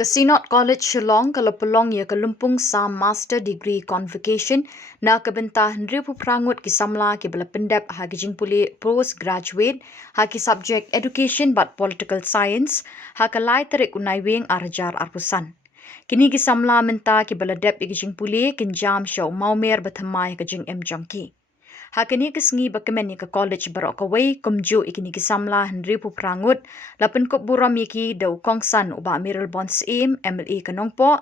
Synod College Shillong kalapulong ya kalumpung sa Master Degree Convocation na kabenta Henry Puprangut ki Samla ki bala pendap ha kijing puli postgraduate ha ki subject Education but Political Science ha kalai tarik unai wing arjar arpusan. Kini ki Samla menta ki bala dep kijing puli kinjam show maumer bathamai kijing jangki. Hakini kesengi bakemen ka college barok kawai kumju ikini kisamla Henry Puprangut lapen Khubor miki dau kongsan uba Mayralborn Syiem MLA kanongpo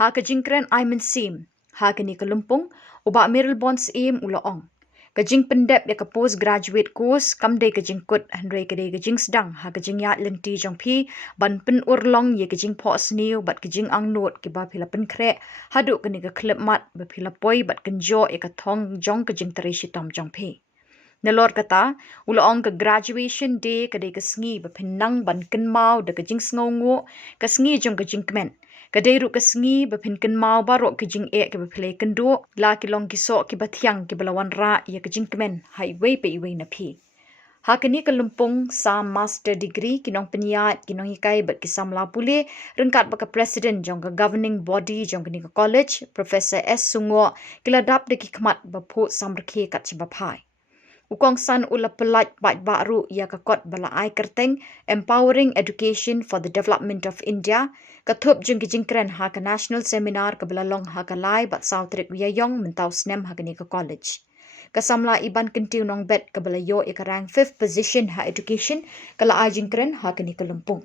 ha kajingkren Syiem ha kini kalumpung uba Mayralborn Syiem ulaong kajing pendep ya ka postgraduate course kamdai kajing kut Henry kadai kajing sedang ha kajing ya lenti jongpi ban pen urlong ye kajing po sniu bat kajing ang not ki ba phila pen kre hadu kani ka klep mat ba phila poi bat kenjo e ka thong jong kajing tari shitom jongpi Nalor kata, ulaong ka graduation day kadai ka sngi ba pinang ban kenmau da kajing sngongo ka sngi jong kajing kemen. Kadai ru ka sngi ba pin kenmau barok kajing ke ba play kendo la ki long kiso ki bathiang ki balawan ra ya kajing kemen highway pe iway na pi. Hakini kalumpung sa master degree kinong peniat kinong hikai bat kisamla pule rengkat baka president jong ka governing body jong kini ka college Professor S Sungo kiladap de ki khmat ba phu samrkhe kat chibaphai. Ukong san ula pelat bat baru ia kakot bala ai kerteng empowering education for the development of India kathup jung kijingkren ha ka national seminar ka bala long ha ka lai bat sautrik yong mentau snem ha ka college kasamla iban kentiu nong bet ka bala yo ikarang 5th position ha education kala ai jingkren ha ka lumpung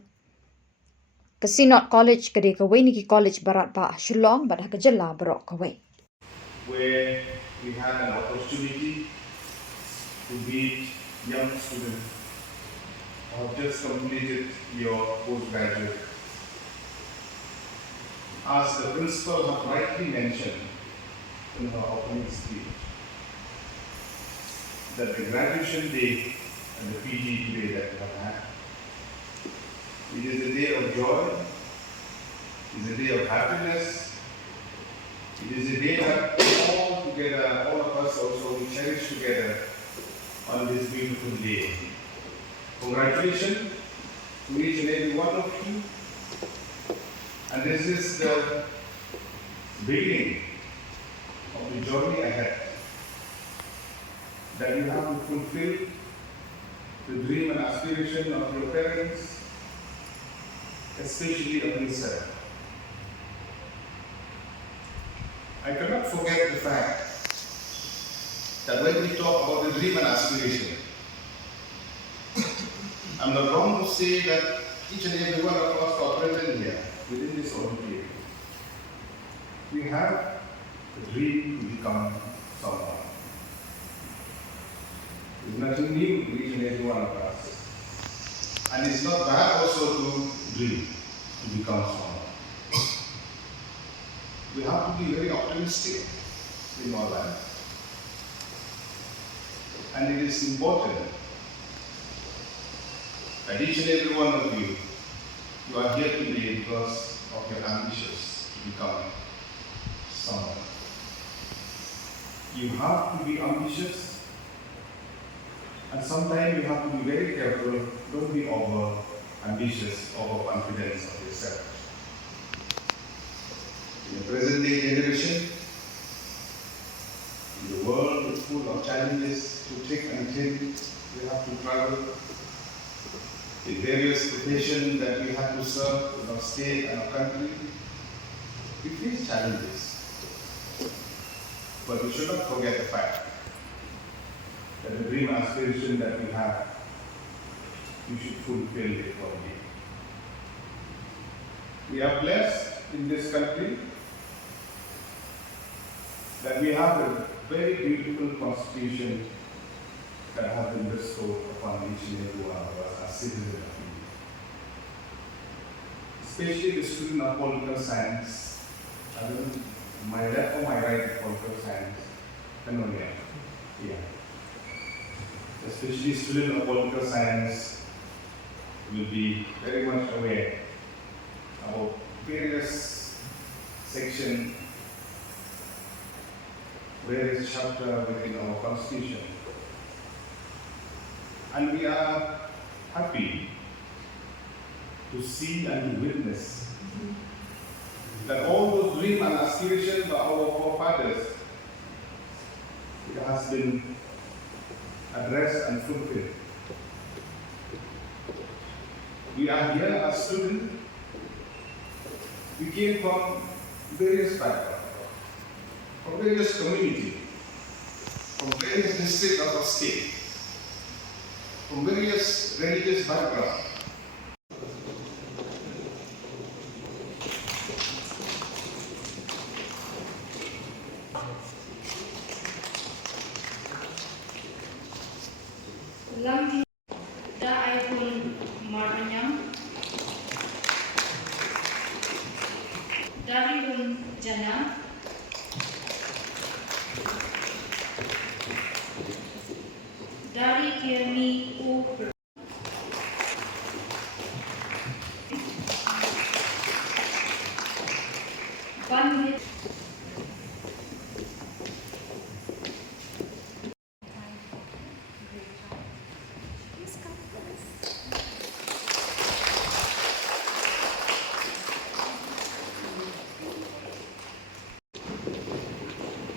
ka Synod college ka de ka ki college barat ba Shillong bat ha ka jella barok ka where we had an opportunity to meet young students who have just completed your postgraduate. As the principal have rightly mentioned in her opening speech, that the graduation day and the PG day that we have had, it is a day of joy, it is a day of happiness, it is a day that all together, all of us also we cherish together on this beautiful day. Congratulations to each and every one of you. And this is the beginning of the journey ahead. That you have to fulfill the dream and aspiration of your parents, especially of yourself. I cannot forget the fact that when we talk about the dream and aspiration, I'm not wrong to say that each and every one of us are present here within this auditorium. We have a dream to become someone. There's nothing new to each and every one of us. And it's not bad also to dream to become someone. We have to be very optimistic in our life. And it is important that each and every one of you are here today because of your ambitions to become someone. You have to be ambitious, and sometimes you have to be very careful. Don't be over ambitious, over confident of yourself. In the present day generation, in the world is full of challenges to take and take. We have to travel in various professions that we have to serve in our state and our country. We face challenges, but we should not forget the fact that the dream and aspiration that we have, we should fulfill it one day. We are blessed in this country that we have a very beautiful constitution that has been bestowed upon each and every one of us as citizens of India. Especially the student of political science, my left or my right political science, especially student of political science will be very much aware about various sections, various chapters within our constitution. And we are happy to see and to witness that all those dreams and aspirations of our forefathers has been addressed and fulfilled. We are here as students. We came from various backgrounds, from various communities, from various districts of the state, from various religious backgrounds. Lam da ay pun maranyam dari pun jana dari kami u bandit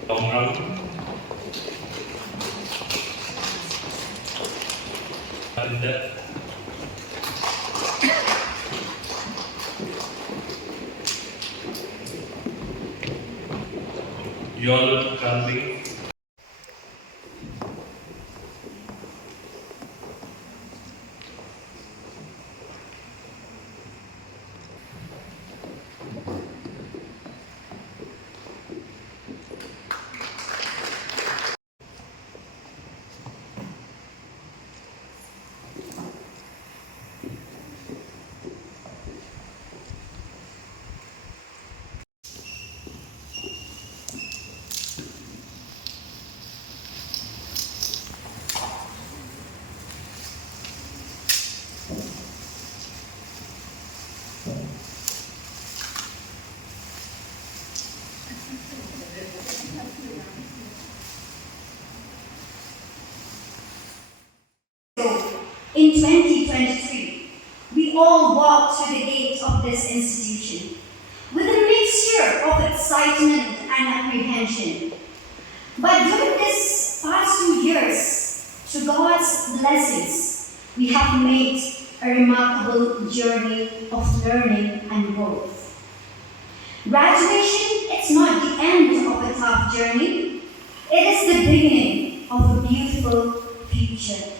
Orang Anda Your country In 2023, we all walked through the gates of this institution with a mixture of excitement and apprehension. But during this past 2 years, through God's blessings, we have made a remarkable journey of learning and growth. Graduation is not the end of a tough journey, it is the beginning of a beautiful future.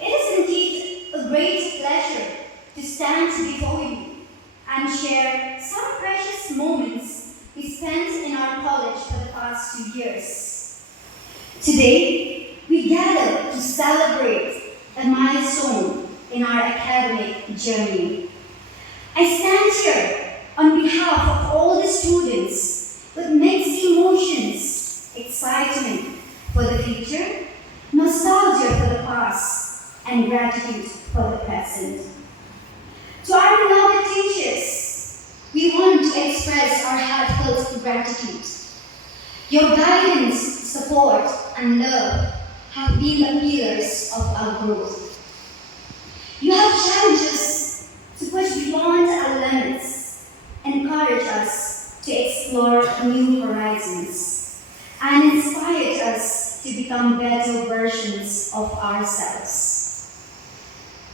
It is indeed a great pleasure to stand before you and share some precious moments we spent in our college for the past 2 years. Today, we gather to celebrate a milestone in our academic journey. I stand here on behalf of all the students with mixed emotions, excitement for the future, nostalgia for the past, and gratitude for the present. To our beloved teachers, we want to express our heartfelt gratitude. Your guidance, support, and love have been the pillars of our growth. You have challenged us to push beyond our limits, encouraged us to explore new horizons, and inspired us to become better versions of ourselves.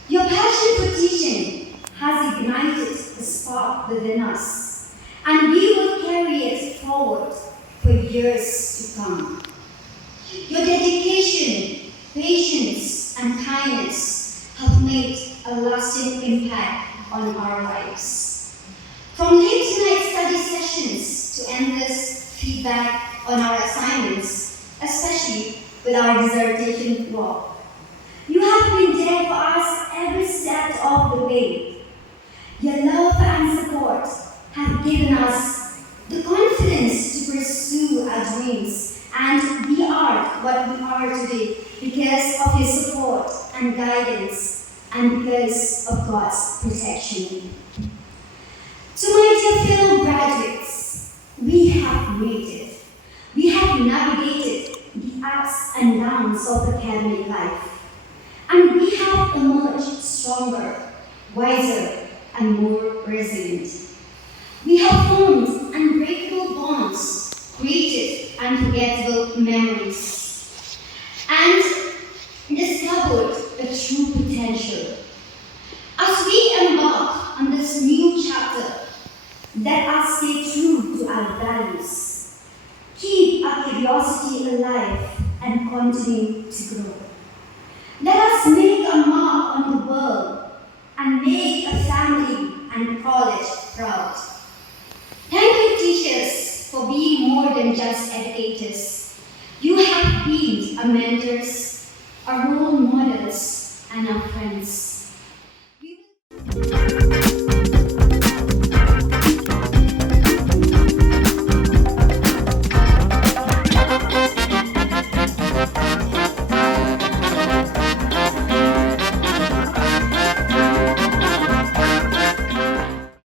Your passion for teaching has ignited the spark within us, and we will carry it forward for years to come. Your dedication, patience, and kindness have made a lasting impact on our lives. From late night study sessions to endless feedback on our assignments, especially with our dissertation work, you have been there for us every step of the way. Your love and support have given us the confidence to pursue our dreams, and we are what we are today because of your support and guidance and because of God's protection. To my dear fellow graduates, we have made it. We have navigated the ups and downs of academic life. And we have emerged stronger, wiser, and more resilient. We have formed unbreakable bonds, created unforgettable memories, and discovered a true potential. As we embark on this new chapter, let us stay true to our values, keep our curiosity alive, and continue to grow. Let us make a mark on the world and make a family and college proud. Thank you, teachers, for being more than just educators. You have been our mentors